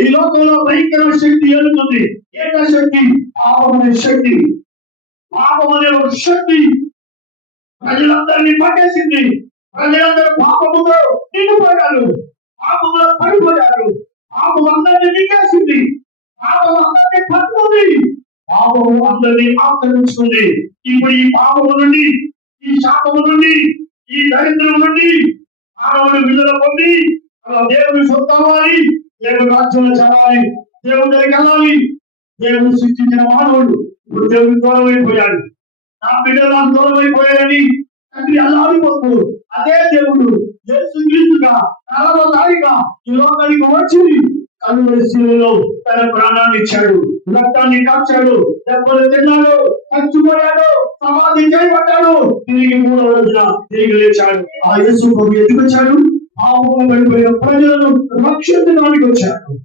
ఈ లోకంలో భయంకర శక్తి ఏలుతుంది. ఏక శక్తి, పాపం అనే శక్తి. పాపం అనే ఒక శక్తి ప్రజలందరినీ పట్టేసింది. ప్రజలందరూ పాపముతో నిండిపోయారు, పాపంలో పడిపోయారు. పాపం అందరినీ నింపేసింది, పాపం అందరినీ పట్టుకుంది, పాపము అందరినీ ఆక్రమించుకుంది. ఇప్పుడు ఈ పాపము నుండి, ఈ శాపము నుండి, ఈ దరిద్రం నుండి మానవుడు విడుదల పొంది దేవుని సొంతవాలి, దేవుని రాజ్యంలో చదవాలి, దేవుని దగ్గరికి వెళ్ళాలి. దేవుడు సృష్టించిన మానవుడు ఇప్పుడు దేవుని దూరం అయిపోయాడు. నా బిడ్డలు నాకు దూరం అయిపోయారని తండ్రి అల్లాడిపోతూ, అదే దేవుడు యేసుక్రీస్తుగా నరవతారిగా ఈ లోకానికి వచ్చి కలువరి శిలువలో తన ప్రాణాన్ని ఇచ్చాడు, రక్తాన్ని కాచాడు, దెబ్బలు తిన్నాడు, చచ్చిపోయాడు, సమాధి చేయబడ్డాడు, తిరిగి 3వ రోజున తిరిగి లేచాడు. ఆ యేసు ప్రభు ఎందుకు వచ్చాడు? పాపంలో పడిపోయిన ప్రజలను రక్షించడానికి వచ్చాడు.